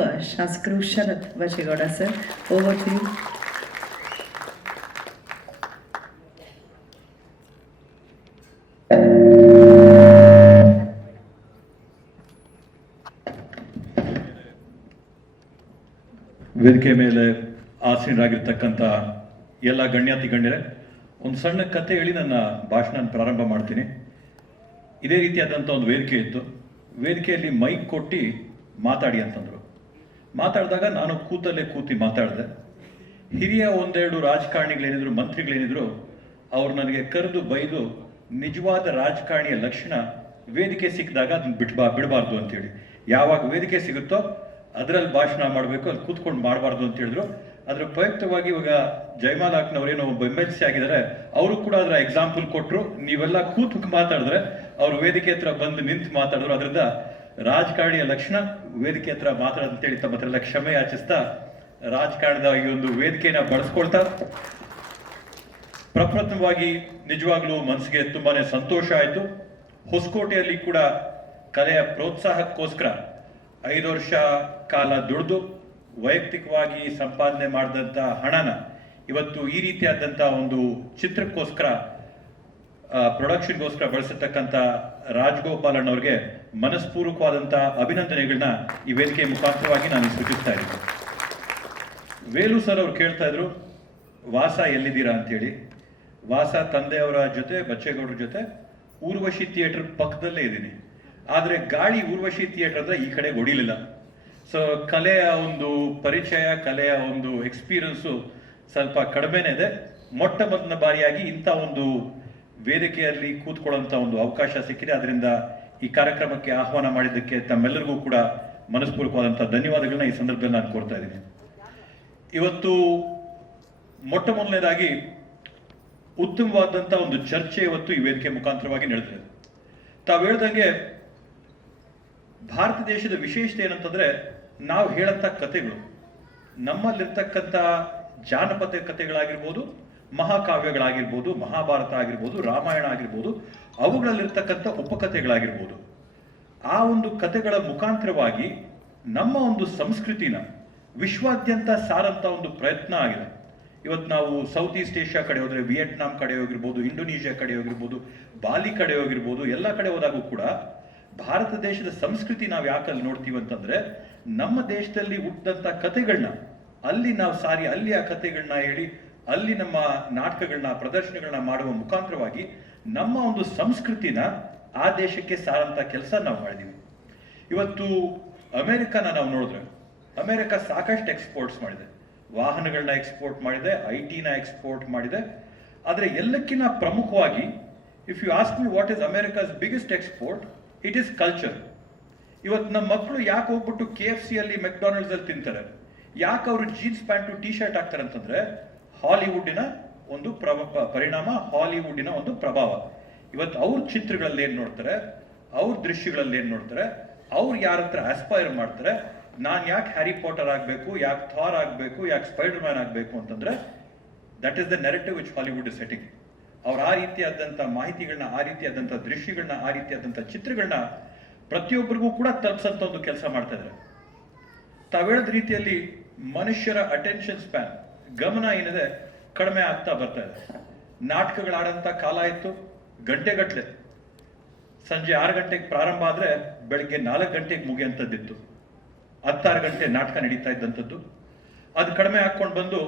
ಸಚಿವ ಶಾಸಕರು Sharath sir over to you ವೇದಿಕೆ ಮೇಲೆ ಆಸೀನರಾಗಿರ್ತಕ್ಕಂಥ ಎಲ್ಲ ಗಣ್ಯಾತಿ ಗಣ್ಯರೇ ಒಂದು ಸಣ್ಣ ಕತೆ ಹೇಳಿ ನನ್ನ ಭಾಷಣ ಪ್ರಾರಂಭ ಮಾಡ್ತೀನಿ ಇದೇ ರೀತಿಯಾದಂಥ ಒಂದು ವೇದಿಕೆ ಇತ್ತು ವೇದಿಕೆಯಲ್ಲಿ ಮೈಕ್ ಕೊಟ್ಟಿ ಮಾತಾಡಿ ಅಂತಂದ್ರು ಮಾತಾಡಿದಾಗ ನಾನು ಕೂತಲ್ಲೇ ಕೂತಿ ಮಾತಾಡಿದೆ ಹಿರಿಯ ಒಂದೆರಡು ರಾಜಕಾರಣಿಗಳೇನಿದ್ರು ಮಂತ್ರಿಗಳೇನಿದ್ರು ಅವ್ರು ನನಗೆ ಕರೆದು ಬೈದು ನಿಜವಾದ ರಾಜಕಾರಣಿಯ ಲಕ್ಷಣ ವೇದಿಕೆ ಸಿಕ್ಕಿದಾಗ ಅದನ್ನ ಬಿಡ್ಬಾ ಬಿಡಬಾರ್ದು ಅಂತೇಳಿ ಯಾವಾಗ ವೇದಿಕೆ ಸಿಗುತ್ತೋ ಅದರಲ್ಲಿ ಭಾಷಣ ಮಾಡಬೇಕು ಅಲ್ಲಿ ಕೂತ್ಕೊಂಡು ಮಾಡಬಾರ್ದು ಅಂತ ಹೇಳಿದ್ರು ಅದರ ಪ್ರಯುಕ್ತವಾಗಿ ಇವಾಗ ಜಯಮಾಲ್ ಏನೋ ಒಬ್ಬ ಎಮ್ ಎಲ್ ಸಿ ಆಗಿದ್ದಾರೆ ಅವರು ಕೂಡ ಅದರ ಎಕ್ಸಾಂಪಲ್ ಕೊಟ್ಟರು ನೀವೆಲ್ಲ ಕೂತು ಮಾತಾಡಿದ್ರೆ ಅವ್ರು ವೇದಿಕೆ ಹತ್ರ ಬಂದು ನಿಂತು ಮಾತಾಡಿದ್ರು ಅದರಿಂದ ರಾಜಕಾರಣಿಯ ಲಕ್ಷಣ ವೇದಿಕೆ ಹತ್ರ ಮಾತ್ರ ಅಂತೇಳಿ ತಮ್ಮ ಹತ್ರ ಕ್ಷಮೆ ಯಾಚಿಸ್ತಾ ರಾಜಕಾರಣದ ಈ ಒಂದು ವೇದಿಕೆಯನ್ನ ಬಳಸ್ಕೊಳ್ತಾ ಪ್ರಪ್ರಥಮವಾಗಿ ನಿಜವಾಗ್ಲೂ ಮನಸ್ಸಿಗೆ ತುಂಬಾನೇ ಸಂತೋಷ ಆಯಿತು ಹೊಸಕೋಟೆಯಲ್ಲಿ ಕೂಡ ಕಲೆಯ ಪ್ರೋತ್ಸಾಹಕ್ಕೋಸ್ಕರ ಐದು ವರ್ಷ ಕಾಲ ದುಡಿದು ವೈಯಕ್ತಿಕವಾಗಿ ಸಂಪಾದನೆ ಮಾಡಿದಂಥ ಹಣನ ಇವತ್ತು ಈ ರೀತಿಯಾದಂಥ ಒಂದು ಚಿತ್ರಕ್ಕೋಸ್ಕರ ಪ್ರೊಡಕ್ಷನ್ಗೋಸ್ಕರ ಬಳಸಿರ್ತಕ್ಕಂಥ ರಾಜಗೋಪಾಲನ್ ಅವ್ರಿಗೆ ಮನಸ್ಪೂರ್ವಕವಾದಂಥ ಅಭಿನಂದನೆಗಳನ್ನ ಈ ವೇದಿಕೆ ಮುಖಾಂತರವಾಗಿ ನಾನು ಸೂಚಿಸ್ತಾ ಇದ್ದೀನಿ ವೇಲು ಸರ್ ಅವ್ರು ಕೇಳ್ತಾ ಇದ್ರು ವಾಸ ಎಲ್ಲಿದ್ದೀರಾ ಅಂತೇಳಿ ವಾಸ ತಂದೆಯವರ ಜೊತೆ ಬಚ್ಚೇಗೌಡರ ಜೊತೆ ಊರ್ವಶಿ ಥಿಯೇಟರ್ ಪಕ್ಕದಲ್ಲೇ ಇದ್ದೀನಿ ಆದರೆ ಗಾಳಿ ಊರ್ವಶಿ ಥಿಯೇಟರ್ ಅಂದ್ರೆ ಈ ಕಡೆ ಹೊಡಿಲಿಲ್ಲ ಸೊ ಕಲೆಯ ಒಂದು ಪರಿಚಯ ಕಲೆಯ ಒಂದು ಎಕ್ಸ್ಪೀರಿಯನ್ಸು ಸ್ವಲ್ಪ ಕಡಿಮೆನೇ ಇದೆ ಮೊಟ್ಟ ಮೊದಲ ಬಾರಿಯಾಗಿ ಇಂಥ ಒಂದು ವೇದಿಕೆಯಲ್ಲಿ ಕೂತ್ಕೊಳ್ಳುವಂಥ ಒಂದು ಅವಕಾಶ ಸಿಕ್ಕಿದೆ ಅದರಿಂದ ಈ ಕಾರ್ಯಕ್ರಮಕ್ಕೆ ಆಹ್ವಾನ ಮಾಡಿದ್ದಕ್ಕೆ ತಮ್ಮೆಲ್ಲರಿಗೂ ಕೂಡ ಮನಸ್ಪೂರ್ವಕವಾದಂಥ ಧನ್ಯವಾದಗಳನ್ನ ಈ ಸಂದರ್ಭದಲ್ಲಿ ನಾನು ಕೊಡ್ತಾ ಇದ್ದೀನಿ ಇವತ್ತು ಮೊಟ್ಟ ಮೊದಲನೇದಾಗಿ ಉತ್ತಮವಾದಂಥ ಒಂದು ಚರ್ಚೆ ಇವತ್ತು ಈ ವೇದಿಕೆ ಮುಖಾಂತರವಾಗಿ ನಡೆದಿದೆ ತಾವು ಹೇಳ್ದಂಗೆ ಭಾರತ ದೇಶದ ವಿಶೇಷತೆ ಏನಂತಂದ್ರೆ ನಾವು ಹೇಳಂತ ಕಥೆಗಳು ನಮ್ಮಲ್ಲಿರ್ತಕ್ಕಂಥ ಜಾನಪದ ಕಥೆಗಳಾಗಿರ್ಬೋದು ಮಹಾಕಾವ್ಯಗಳಾಗಿರ್ಬೋದು ಮಹಾಭಾರತ ಆಗಿರ್ಬೋದು ರಾಮಾಯಣ ಆಗಿರ್ಬೋದು ಅವುಗಳಲ್ಲಿರ್ತಕ್ಕಂಥ ಉಪಕಥೆಗಳಾಗಿರ್ಬೋದು ಆ ಒಂದು ಕಥೆಗಳ ಮುಖಾಂತರವಾಗಿ ನಮ್ಮ ಒಂದು ಸಂಸ್ಕೃತಿನ ವಿಶ್ವಾದ್ಯಂತ ಸಾರಂತ ಒಂದು ಪ್ರಯತ್ನ ಆಗಿದೆ ಇವತ್ತು ನಾವು ಸೌತ್ ಈಸ್ಟ್ ಏಷ್ಯಾ ಕಡೆ ಹೋದರೆ ವಿಯೆಟ್ನಾಂ ಕಡೆ ಹೋಗಿರ್ಬೋದು ಇಂಡೋನೇಷ್ಯಾ ಕಡೆ ಹೋಗಿರ್ಬೋದು ಬಾಲಿ ಕಡೆ ಹೋಗಿರ್ಬೋದು ಎಲ್ಲ ಕಡೆ ಹೋದಾಗೂ ಕೂಡ ಭಾರತ ದೇಶದ ಸಂಸ್ಕೃತಿ ನಾವು ಯಾಕಲ್ಲಿ ನೋಡ್ತೀವಿ ಅಂತಂದ್ರೆ ನಮ್ಮ ದೇಶದಲ್ಲಿ ಹುಟ್ಟಿದಂಥ ಕಥೆಗಳನ್ನ ಅಲ್ಲಿ ನಾವು ಸಾರಿ ಅಲ್ಲಿ ಆ ಕಥೆಗಳನ್ನ ಹೇಳಿ ಅಲ್ಲಿ ನಮ್ಮ ನಾಟಕಗಳನ್ನ ಪ್ರದರ್ಶನಗಳನ್ನ ಮಾಡುವ ಮುಖಾಂತರವಾಗಿ ನಮ್ಮ ಒಂದು ಸಂಸ್ಕೃತಿನ ಆ ದೇಶಕ್ಕೆ ಸಾರಂತ ಕೆಲಸ ನಾವು ಮಾಡಿದೀವಿ ಇವತ್ತು ಅಮೆರಿಕನ ನಾವು ನೋಡಿದ್ರೆ ಅಮೆರಿಕ ಸಾಕಷ್ಟು ಎಕ್ಸ್ಪೋರ್ಟ್ಸ್ ಮಾಡಿದೆ ವಾಹನಗಳನ್ನ ಎಕ್ಸ್ಪೋರ್ಟ್ ಮಾಡಿದೆ ಐ ಟಿನ ಎಕ್ಸ್ಪೋರ್ಟ್ ಮಾಡಿದೆ ಆದರೆ ಎಲ್ಲಕ್ಕಿಂತ ಪ್ರಮುಖವಾಗಿ if you ask me what is America's biggest export it is culture ಇವತ್ತು ನಮ್ಮ ಮಕ್ಕಳು ಯಾಕೆ ಹೋಗ್ಬಿಟ್ಟು ಕೆ ಎಫ್ ಸಿ ಅಲ್ಲಿ ಮೆಕ್ಡಾನಲ್ಡ್ಸ್ ಅಲ್ಲಿ ತಿಂತಾರೆ ಯಾಕೆ ಅವರು ಜೀನ್ಸ್ ಪ್ಯಾಂಟು ಟಿ ಶರ್ಟ್ ಹಾಕ್ತಾರೆ ಅಂತಂದ್ರೆ ಹಾಲಿವುಡ್ಡಿನ ಒಂದು ಪ್ರಭ ಪರಿಣಾಮ ಹಾಲಿವುಡ್ಡಿನ ಒಂದು ಪ್ರಭಾವ ಇವತ್ತು ಅವ್ರ ಚಿತ್ರಗಳಲ್ಲಿ ಏನು ನೋಡ್ತಾರೆ ಅವ್ರ ದೃಶ್ಯಗಳಲ್ಲಿ ಏನು ನೋಡ್ತಾರೆ ಅವ್ರು ಯಾರ ಹತ್ರ ಆಸ್ಪೈರ್ ಮಾಡ್ತಾರೆ ನಾನು ಯಾಕೆ ಹ್ಯಾರಿ ಪಾಟರ್ ಆಗಬೇಕು ಯಾಕೆ ಥಾರ್ ಆಗಬೇಕು ಯಾಕೆ ಸ್ಪೈಡರ್ ಮ್ಯಾನ್ ಆಗಬೇಕು ಅಂತಂದ್ರೆ that is the narrative which Hollywood is setting ಅವ್ರು ಆ ರೀತಿಯಾದಂಥ ಮಾಹಿತಿಗಳನ್ನ ಆ ರೀತಿಯಾದಂಥ ದೃಶ್ಯಗಳನ್ನ ಆ ರೀತಿಯಾದಂಥ ಚಿತ್ರಗಳನ್ನ ಪ್ರತಿಯೊಬ್ಬರಿಗೂ ಕೂಡ ತಲುಪಿಸಂತ ಒಂದು ಕೆಲಸ ಮಾಡ್ತಾ ಇದ್ದಾರೆ ತಾವು ರೀತಿಯಲ್ಲಿ ಮನುಷ್ಯರ ಅಟೆನ್ಷನ್ ಸ್ಪ್ಯಾನ್ ಗಮನ ಏನಿದೆ ಕಡಿಮೆ ಆಗ್ತಾ ಬರ್ತಾ ಇದೆ ನಾಟಕಗಳಾಡಂತ ಕಾಲ ಇತ್ತು ಗಂಟೆಗಟ್ಟಲೆ ಸಂಜೆ ಆರು ಗಂಟೆಗೆ ಪ್ರಾರಂಭ ಆದ್ರೆ ಬೆಳಗ್ಗೆ ನಾಲ್ಕು ಗಂಟೆಗೆ ಮುಗಿಯಂತದ್ದಿತ್ತು ಹತ್ತಾರು ಗಂಟೆ ನಾಟಕ ನಡೀತಾ ಇದ್ದಂಥದ್ದು ಅದು ಕಡಿಮೆ ಹಾಕ್ಕೊಂಡು ಬಂದು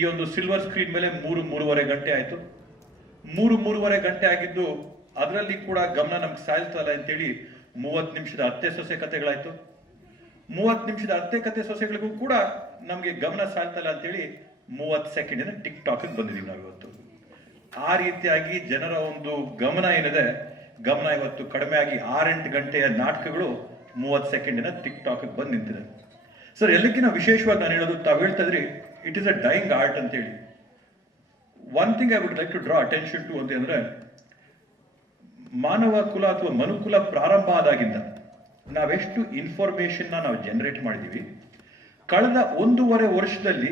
ಈ ಒಂದು ಸಿಲ್ವರ್ ಸ್ಕ್ರೀನ್ ಮೇಲೆ ಮೂರು ಮೂರುವರೆ ಗಂಟೆ ಆಯಿತು ಮೂರು ಮೂರುವರೆ ಗಂಟೆ ಆಗಿದ್ದು ಅದರಲ್ಲಿ ಕೂಡ ಗಮನ ನಮ್ಗೆ ಸಾಯಿಸ್ತಲ್ಲ ಅಂತೇಳಿ ಮೂವತ್ತು ನಿಮಿಷದ ಅತ್ತೆ ಸೊಸೆ ಕಥೆಗಳಾಯಿತು ಮೂವತ್ತು ನಿಮಿಷದ ಅತ್ತೆ ಕತೆ ಸೊಸೆಗಳಿಗೂ ಕೂಡ ನಮಗೆ ಗಮನ ಸಾಲ್ತಲ್ಲ ಅಂತೇಳಿ ಮೂವತ್ತು ಸೆಕೆಂಡಿನ ಟಿಕ್ ಟಾಕಿಗೆ ಬಂದಿದ್ದೀವಿ ನಾವು ಇವತ್ತು ಆ ರೀತಿಯಾಗಿ ಜನರ ಒಂದು ಗಮನ ಏನಿದೆ ಗಮನ ಇವತ್ತು ಕಡಿಮೆ ಆಗಿ ಆರೆಂಟು ಗಂಟೆಯ ನಾಟಕಗಳು ಮೂವತ್ತು ಸೆಕೆಂಡಿನ ಟಿಕ್ ಟಾಕಿಗೆ ಬಂದು ನಿಂತಿದೆ ಸರ್ ಎಲ್ಲಕ್ಕಿಂತ ವಿಶೇಷವಾಗಿ ನಾನು ಹೇಳೋದು ತಾವು ಹೇಳ್ತಾ ಇದ್ರಿ it is a dying art ಅಂತೇಳಿ one thing I would like to draw attention to ಅಂತ ಅಂದರೆ ಮಾನವ ಕುಲ ಅಥವಾ ಮನುಕುಲ ಪ್ರಾರಂಭ ಆದಾಗಿಂದ ನಾವೆಷ್ಟು ಇನ್ಫಾರ್ಮೇಷನ್ನ ನಾವು ಜನರೇಟ್ ಮಾಡಿದ್ದೀವಿ ಕಳೆದ ಒಂದೂವರೆ ವರ್ಷದಲ್ಲಿ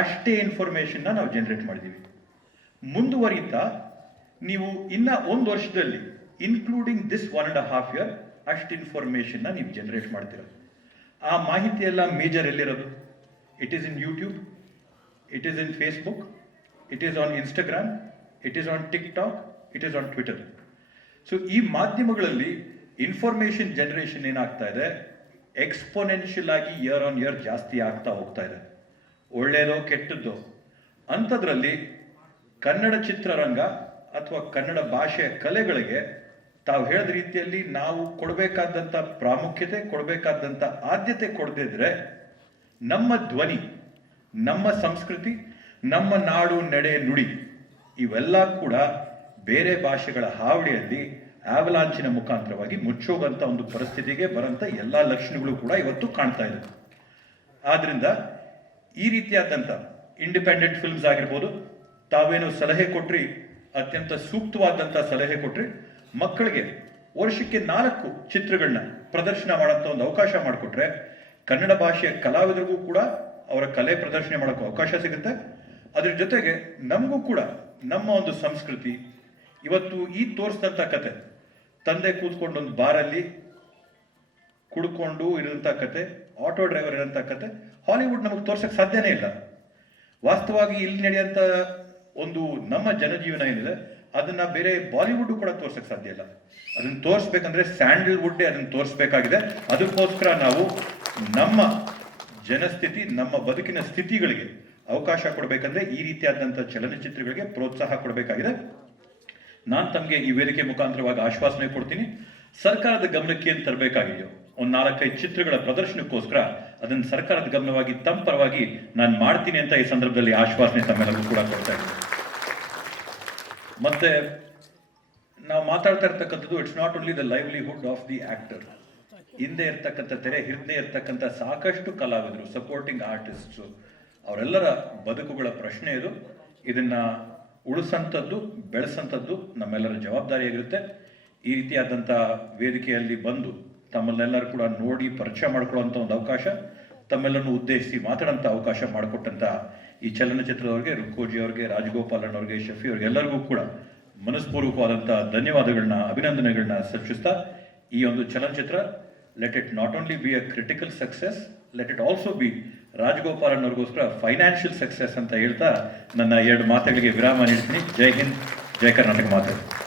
ಅಷ್ಟೇ ಇನ್ಫಾರ್ಮೇಷನ್ನ ನಾವು ಜನರೇಟ್ ಮಾಡಿದ್ದೀವಿ ಮುಂದುವರಿತಾ ನೀವು ಇನ್ನ ಒಂದು ವರ್ಷದಲ್ಲಿ including this one and half year ಅಷ್ಟು ಇನ್ಫಾರ್ಮೇಷನ್ನ ನೀವು ಜನರೇಟ್ ಮಾಡ್ತೀರ ಆ ಮಾಹಿತಿ ಎಲ್ಲ ಮೇಜರ್ ಎಲ್ಲಿರೋದು it is in YouTube it is in Facebook it is on Instagram it is on TikTok it is on Twitter so ಈ ಮಾಧ್ಯಮಗಳಲ್ಲಿ ಇನ್ಫಾರ್ಮೇಷನ್ ಜನರೇಷನ್ ಏನಾಗ್ತಾ ಇದೆ ಎಕ್ಸ್ಪೊನೆನ್ಷಿಯಲ್ ಆಗಿ ಇಯರ್ ಆನ್ ಇಯರ್ ಜಾಸ್ತಿ ಆಗ್ತಾ ಹೋಗ್ತಾ ಇದೆ ಒಳ್ಳೆಯದೋ ಕೆಟ್ಟದ್ದು ಅಂಥದ್ರಲ್ಲಿ ಕನ್ನಡ ಚಿತ್ರರಂಗ ಅಥವಾ ಕನ್ನಡ ಭಾಷೆಯ ಕಲೆಗಳಿಗೆ ತಾವು ಹೇಳಿದ ರೀತಿಯಲ್ಲಿ ನಾವು ಕೊಡಬೇಕಾದಂಥ ಪ್ರಾಮುಖ್ಯತೆ ಕೊಡಬೇಕಾದಂಥ ಆದ್ಯತೆ ಕೊಡದಿದ್ರೆ ನಮ್ಮ ಧ್ವನಿ ನಮ್ಮ ಸಂಸ್ಕೃತಿ ನಮ್ಮ ನಾಡು ನಡೆ ನುಡಿ ಇವೆಲ್ಲ ಕೂಡ ಬೇರೆ ಭಾಷೆಗಳ ಹಾವಳಿಯಲ್ಲಿ ಆವಲಾಂಚಿನ ಮುಖಾಂತರವಾಗಿ ಮುಚ್ಚೋಗಂಥ ಒಂದು ಪರಿಸ್ಥಿತಿಗೆ ಬರೋಂಥ ಎಲ್ಲ ಲಕ್ಷಣಗಳು ಕೂಡ ಇವತ್ತು ಕಾಣ್ತಾ ಇದೆ ಆದ್ರಿಂದ ಈ ರೀತಿಯಾದಂಥ ಇಂಡಿಪೆಂಡೆಂಟ್ ಫಿಲ್ಮ್ಸ್ ಆಗಿರ್ಬೋದು ತಾವೇನು ಸಲಹೆ ಕೊಟ್ರಿ ಅತ್ಯಂತ ಸೂಕ್ತವಾದಂಥ ಸಲಹೆ ಕೊಟ್ರಿ ಮಕ್ಕಳಿಗೆ ವರ್ಷಕ್ಕೆ ನಾಲ್ಕು ಚಿತ್ರಗಳನ್ನ ಪ್ರದರ್ಶನ ಮಾಡೋಂಥ ಒಂದು ಅವಕಾಶ ಮಾಡಿಕೊಟ್ರೆ ಕನ್ನಡ ಭಾಷೆಯ ಕಲಾವಿದರಿಗೂ ಕೂಡ ಅವರ ಕಲೆ ಪ್ರದರ್ಶನ ಮಾಡೋಕ್ಕೂ ಅವಕಾಶ ಸಿಗುತ್ತೆ ಅದ್ರ ಜೊತೆಗೆ ನಮಗೂ ಕೂಡ ನಮ್ಮ ಒಂದು ಸಂಸ್ಕೃತಿ ಇವತ್ತು ಈ ತೋರಿಸಿದಂಥ ಕತೆ ತಂದೆ ಕೂತ್ಕೊಂಡು ಒಂದು ಬಾರಲ್ಲಿ ಕುಡ್ಕೊಂಡು ಇರುವಂತ ಕತೆ ಆಟೋ ಡ್ರೈವರ್ ಇರೋಂಥ ಕತೆ ಹಾಲಿವುಡ್ ನಮಗೆ ತೋರ್ಸಕ್ ಸಾಧ್ಯನೇ ಇಲ್ಲ ವಾಸ್ತವವಾಗಿ ಇಲ್ಲಿ ನಡೆಯುವಂತ ಒಂದು ನಮ್ಮ ಜನಜೀವನ ಏನಿದೆ ಅದನ್ನ ಬೇರೆ ಬಾಲಿವುಡ್ ಕೂಡ ತೋರ್ಸಕ್ ಸಾಧ್ಯ ಇಲ್ಲ ಅದನ್ನ ತೋರಿಸ್ಬೇಕಂದ್ರೆ ಸ್ಯಾಂಡಲ್ವುಡ್ ಅದನ್ನ ತೋರಿಸ್ಬೇಕಾಗಿದೆ ಅದಕ್ಕೋಸ್ಕರ ನಾವು ನಮ್ಮ ಜನಸ್ಥಿತಿ ನಮ್ಮ ಬದುಕಿನ ಸ್ಥಿತಿಗಳಿಗೆ ಅವಕಾಶ ಕೊಡಬೇಕಂದ್ರೆ ಈ ರೀತಿಯಾದಂತಹ ಚಲನಚಿತ್ರಗಳಿಗೆ ಪ್ರೋತ್ಸಾಹ ಕೊಡಬೇಕಾಗಿದೆ ನಾನು ತಮಗೆ ಈ ವೇದಿಕೆ ಮುಖಾಂತರವಾಗಿ ಆಶ್ವಾಸನೆ ಕೊಡ್ತೀನಿ ಸರ್ಕಾರದ ಗಮನಕ್ಕೆ ಏನು ತರಬೇಕಾಗಿದೆಯೋ ಒಂದು ನಾಲ್ಕೈದು ಚಿತ್ರಗಳ ಪ್ರದರ್ಶನಕ್ಕೋಸ್ಕರ ಅದನ್ನು ಸರ್ಕಾರದ ಗಮನವಾಗಿ ತಮ್ಮ ಪರವಾಗಿ ನಾನು ಮಾಡ್ತೀನಿ ಅಂತ ಈ ಸಂದರ್ಭದಲ್ಲಿ ಆಶ್ವಾಸನೆ ತಮ್ಮೆಲ್ಲರಿಗೂ ಕೂಡ ಕೊಡ್ತಾ ಇದ್ದೀನಿ ಮತ್ತೆ ನಾವು ಮಾತಾಡ್ತಾ ಇರ್ತಕ್ಕಂಥದ್ದು it's not only the livelihood of the actor ಹಿಂದೆ ಇರ್ತಕ್ಕಂಥ ತೆರೆ ಹಿಂದೆ ಇರ್ತಕ್ಕಂಥ ಸಾಕಷ್ಟು ಕಲಾವಿದರು ಸಪೋರ್ಟಿಂಗ್ ಆರ್ಟಿಸ್ಟ್ಸು ಅವರೆಲ್ಲರ ಬದುಕುಗಳ ಪ್ರಶ್ನೆ ಇದು ಇದನ್ನ ಉಳಿಸಂಥದ್ದು ಬೆಳೆಸಂಥದ್ದು ನಮ್ಮೆಲ್ಲರ ಜವಾಬ್ದಾರಿಯಾಗಿರುತ್ತೆ ಈ ರೀತಿಯಾದಂಥ ವೇದಿಕೆಯಲ್ಲಿ ಬಂದು ತಮ್ಮಲ್ಲೆಲ್ಲರೂ ಕೂಡ ನೋಡಿ ಪರಿಚಯ ಮಾಡಿಕೊಳ್ಳುವಂಥ ಒಂದು ಅವಕಾಶ ತಮ್ಮೆಲ್ಲರನ್ನು ಉದ್ದೇಶಿಸಿ ಮಾತಾಡೋಂಥ ಅವಕಾಶ ಮಾಡಿಕೊಟ್ಟಂಥ ಈ ಚಲನಚಿತ್ರದವರಿಗೆ ರುಕ್ಕೋಜಿ ಅವರಿಗೆ ರಾಜಗೋಪಾಲನ್ ಅವರಿಗೆ ಶಫಿ ಅವರಿಗೆ ಎಲ್ಲರಿಗೂ ಕೂಡ ಮನಸ್ಪೂರ್ವಕವಾದಂಥ ಧನ್ಯವಾದಗಳನ್ನ ಅಭಿನಂದನೆಗಳನ್ನ ಸೃಷ್ಟಿಸ್ತಾ ಈ ಒಂದು ಚಲನಚಿತ್ರ let it not only be a critical success let it also be ಅನ್ನೋರಿಗೋಸ್ಕರ financial success ಅಂತ ಹೇಳ್ತಾ ನನ್ನ ಎರಡು ಮಾತುಗಳಿಗೆ ವಿರಾಮ ನೀಡ್ತೀನಿ ಜೈ ಹಿಂದ್ ಜೈ ಕರ್ನಾಟಕ ಮಾತಾಡ್ತೀನಿ